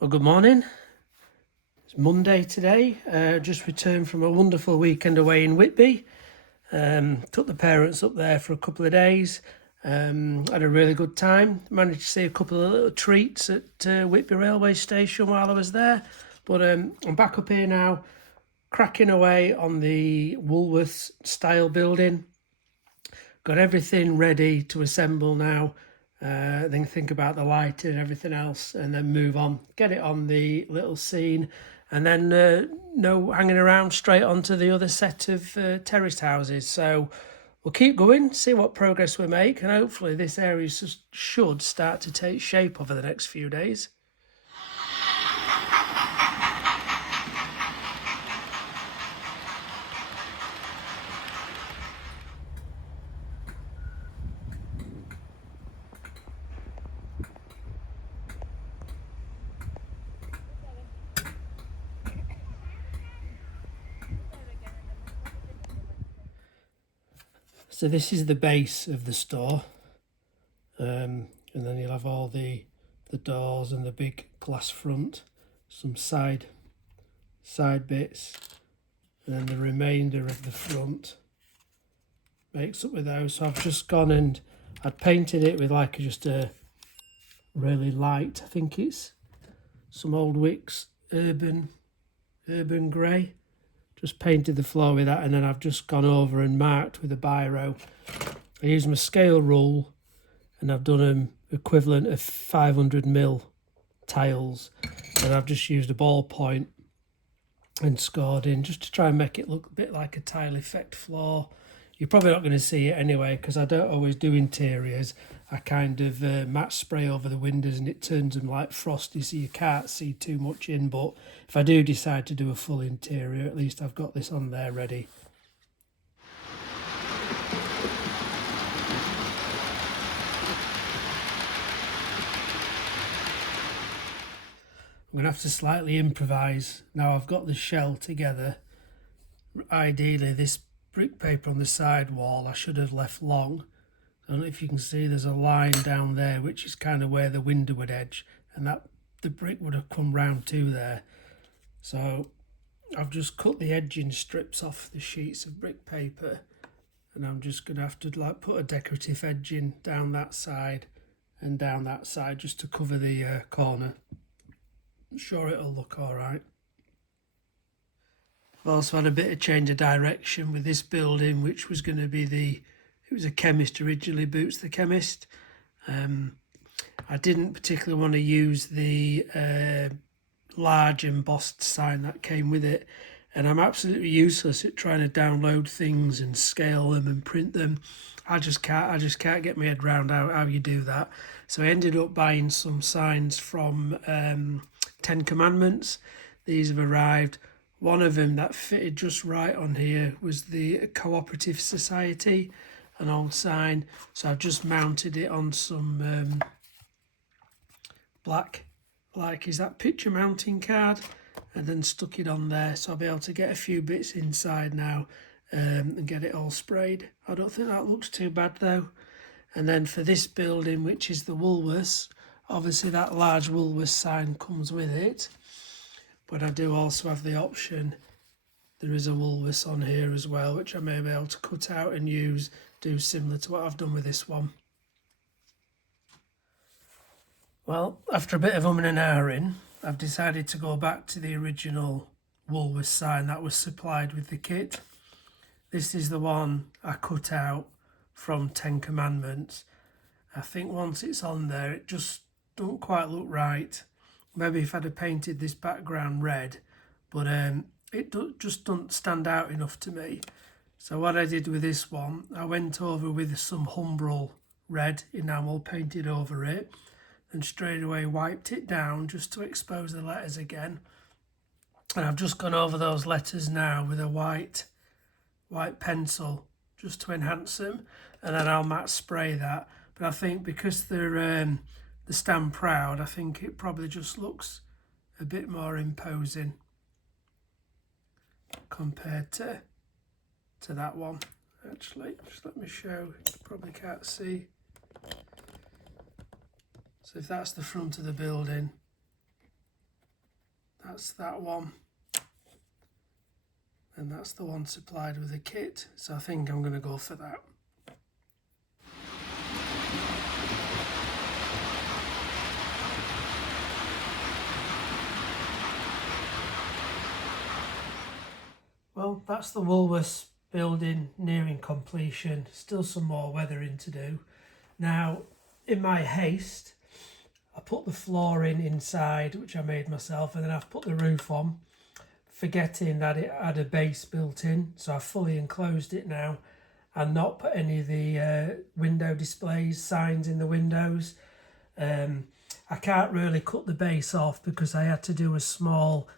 Well, good morning. It's Monday today. Just returned from a wonderful weekend away in Whitby. Took the parents up there for a couple of days. Had a really good time. Managed to see a couple of little treats at Whitby railway station while I was there. But I'm back up here now, cracking away on the Woolworths style building. Got everything ready to assemble now. Then think about the lighting and everything else, and then move on, get it on the little scene, and then no hanging around, straight onto the other set of terraced houses. So we'll keep going, see what progress we make, and hopefully this area should start to take shape over the next few days. So this is the base of the store, and then you'll have all the doors and the big glass front, some side bits, and then the remainder of the front makes up with those. So I've just gone and I'd painted it with like just a really light, I think it's some Old Wicks urban grey. Just painted the floor with that, and then I've just gone over and marked with a biro. I used my scale rule and I've done an equivalent of 500mm tiles, and I've just used a ballpoint and scored in just to try and make it look a bit like a tile effect floor. You're probably not going to see it anyway because I don't always do interiors. I kind of matte spray over the windows and it turns them like frosty, so you can't see too much in. But if I do decide to do a full interior, at least I've got this on there ready. I'm going to have to slightly improvise. Now I've got the shell together. Ideally this brick paper on the side wall I should have left long. I don't know if you can see there's a line down there which is kind of where the window would edge, and that the brick would have come round to there. So I've just cut the edging strips off the sheets of brick paper, and I'm just going to have to like put a decorative edging down that side and down that side just to cover the corner. I'm sure it'll look all right. I've also had a bit of change of direction with this building, which was going to be it was a chemist originally, Boots the Chemist. I didn't particularly want to use the large embossed sign that came with it, and I'm absolutely useless at trying to download things and scale them and print them. I just can't get my head around how you do that. So I ended up buying some signs from 10 Commandments. These have arrived. One of them that fitted just right on here was the Co-operative Society, an old sign. So I've just mounted it on some black, like is that picture mounting card, and then stuck it on there. So I'll be able to get a few bits inside now and get it all sprayed. I don't think that looks too bad though. And then for this building, which is the Woolworths, obviously that large Woolworths sign comes with it. But I do also have the option, there is a Woolworths on here as well, which I may be able to cut out and use, do similar to what I've done with this one. Well, after a bit of and ahhing, I've decided to go back to the original Woolworths sign that was supplied with the kit. This is the one I cut out from 10 Commandments. I think once it's on there, it just don't quite look right. Maybe if I'd have painted this background red, but it just doesn't stand out enough to me. So what I did with this one, I went over with some Humbrol red enamel, painted over it, and straight away wiped it down just to expose the letters again. And I've just gone over those letters now with a white pencil just to enhance them, and then I'll matte spray that. But I think because they're the Stand Proud, I think it probably just looks a bit more imposing compared to that one. Actually, just let me show, you probably can't see. So if that's the front of the building, That's that one. And that's the one supplied with a kit. So I think I'm going to go for that. Well, that's the Woolworths building nearing completion. Still some more weathering to do. Now, in my haste, I put the flooring inside, which I made myself, and then I've put the roof on, forgetting that it had a base built in. So I've fully enclosed it now and not put any of the window displays, signs in the windows. I can't really cut the base off because I had to do a small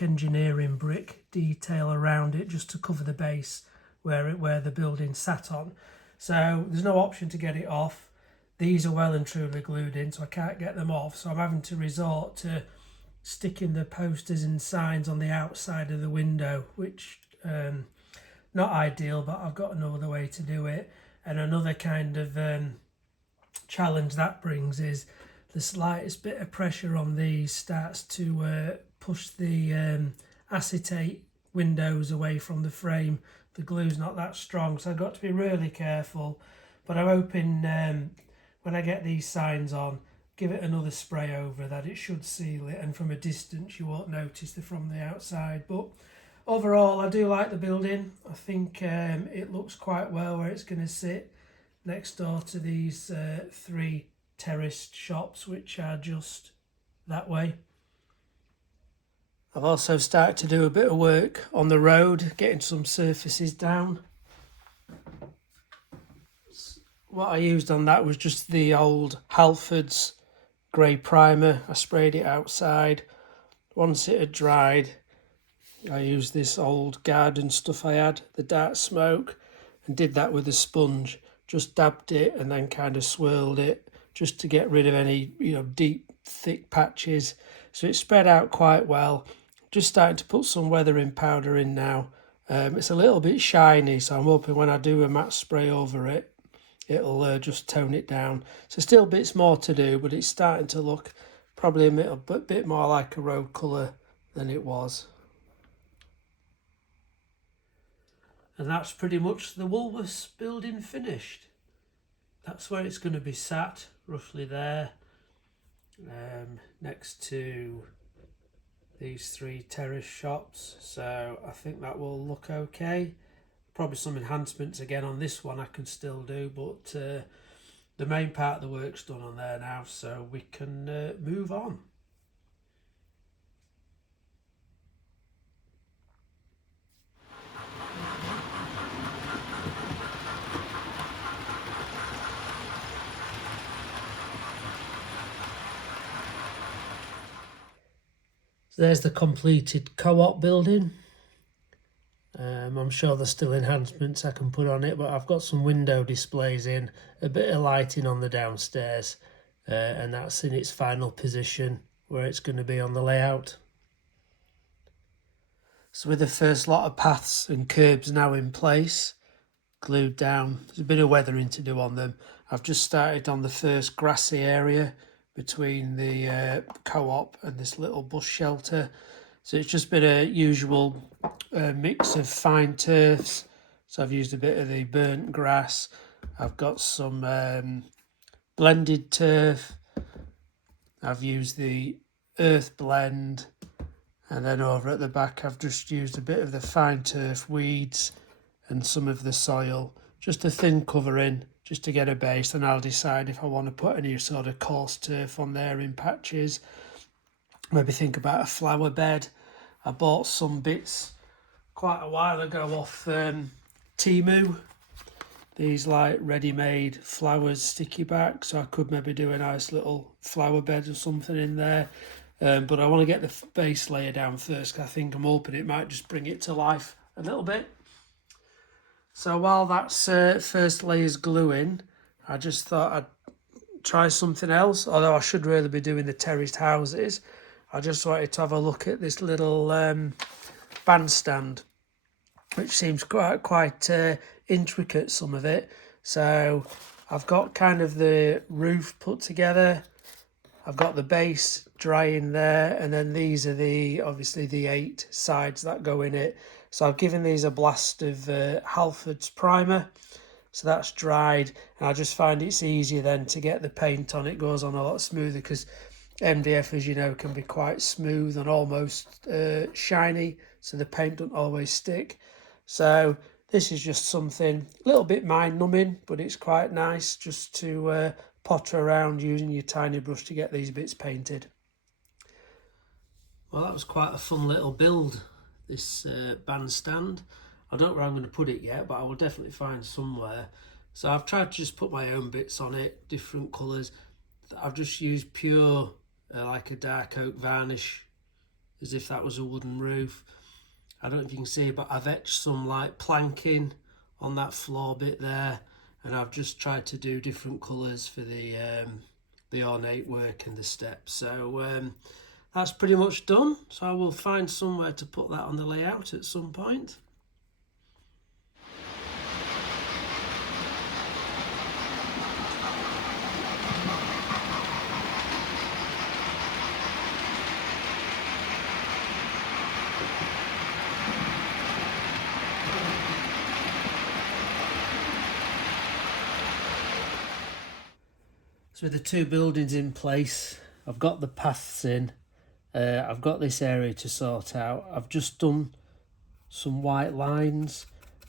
engineering brick detail around it just to cover the base where the building sat on. So there's no option to get it off. These are well and truly glued in, so I can't get them off. So I'm having to resort to sticking the posters and signs on the outside of the window, which not ideal, but I've got no other way to do it. And another kind of challenge that brings is the slightest bit of pressure on these starts to push the acetate windows away from the frame. The glue's not that strong, so I've got to be really careful. But I'm hoping when I get these signs on, give it another spray over, that it should seal it, and from a distance you won't notice they're from the outside. But overall, I do like the building. I think it looks quite well where it's going to sit next door to these 3 terraced shops, which are just that way. I've also started to do a bit of work on the road, getting some surfaces down. What I used on that was just the old Halfords grey primer. I sprayed it outside. Once it had dried, I used this old garden stuff I had, the dark smoke, and did that with a sponge. Just dabbed it and then kind of swirled it just to get rid of any, deep, thick patches. So it spread out quite well. Just starting to put some weathering powder in now. It's a little bit shiny, so I'm hoping when I do a matte spray over it, it'll just tone it down. So still bits more to do, but it's starting to look probably a bit more like a road colour than it was. And that's pretty much the Woolworths building finished. That's where it's going to be sat, roughly there, next to these 3 terrace shops. So I think that will look okay. Probably some enhancements again on this one I can still do, but the main part of the work's done on there now, so we can move on. So there's the completed co-op building. I'm sure there's still enhancements I can put on it, but I've got some window displays in, a bit of lighting on the downstairs, and that's in its final position where it's going to be on the layout. So with the first lot of paths and curbs now in place, glued down, there's a bit of weathering to do on them. I've just started on the first grassy area between the co-op and this little bush shelter. So it's just been a usual mix of fine turfs. So I've used a bit of the burnt grass. I've got some blended turf. I've used the earth blend. And then over at the back, I've just used a bit of the fine turf weeds and some of the soil. Just a thin covering, just to get a base. And I'll decide if I want to put any sort of coarse turf on there in patches. Maybe think about a flower bed. I bought some bits quite a while ago off Temu. These ready-made flowers sticky back, so I could maybe do a nice little flower bed or something in there. But I want to get the base layer down first, because I think I'm hoping it might just bring it to life a little bit. So while that's first layer's gluing, I just thought I'd try something else, although I should really be doing the terraced houses. I just wanted to have a look at this little bandstand, which seems quite intricate, some of it. So I've got kind of the roof put together. I've got the base drying there, and then these are obviously the 8 sides that go in it. So I've given these a blast of Halford's primer, so that's dried, and I just find it's easier then to get the paint on. It goes on a lot smoother because MDF, as you know, can be quite smooth and almost shiny, so the paint doesn't always stick. So this is just something a little bit mind-numbing, but it's quite nice just to potter around using your tiny brush to get these bits painted. Well, that was quite a fun little build, this bandstand. I don't know where I'm going to put it yet, but I will definitely find somewhere. So I've tried to just put my own bits on it, different colours. I've just used pure, like a dark oak varnish, as if that was a wooden roof. I don't know if you can see, but I've etched some like planking on that floor bit there, and I've just tried to do different colours for the ornate work and the steps. So that's pretty much done. So I will find somewhere to put that on the layout at some point. So with the 2 buildings in place, I've got the paths in, I've got this area to sort out. I've just done some white lines.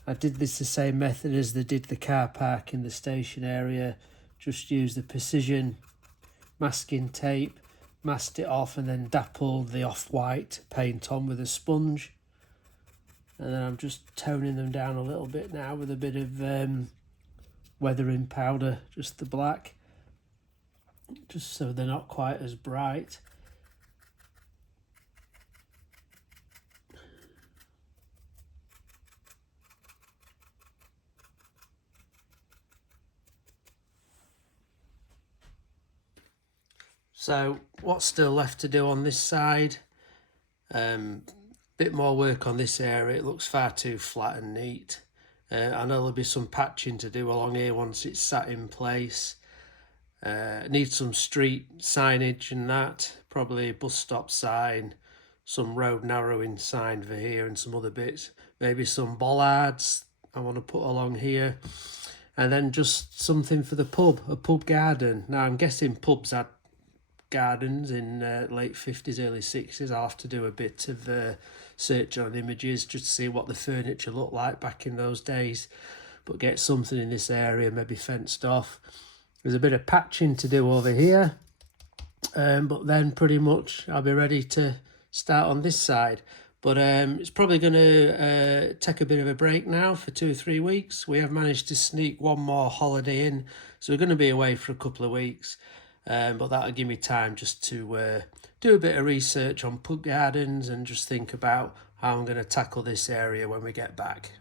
I did this the same method as they did the car park in the station area. Just use the precision masking tape, masked it off, and then dappled the off-white paint on with a sponge. And then I'm just toning them down a little bit now with a bit of weathering powder, just the black, just so they're not quite as bright. So what's still left to do on this side? Bit more work on this area. It looks far too flat and neat. I know there'll be some patching to do along here once it's sat in place. Need some street signage and that, probably a bus stop sign, some road narrowing sign for here and some other bits, maybe some bollards I want to put along here, and then just something for the pub, a pub garden. Now I'm guessing pubs had gardens in late 50s, early 60s. I'll have to do a bit of search on images just to see what the furniture looked like back in those days, but get something in this area, maybe fenced off. There's a bit of patching to do over here, but then pretty much I'll be ready to start on this side. But it's probably going to take a bit of a break now for 2 or 3 weeks. We have managed to sneak one more holiday in, so we're going to be away for a couple of weeks. But that'll give me time just to do a bit of research on pub gardens and just think about how I'm going to tackle this area when we get back.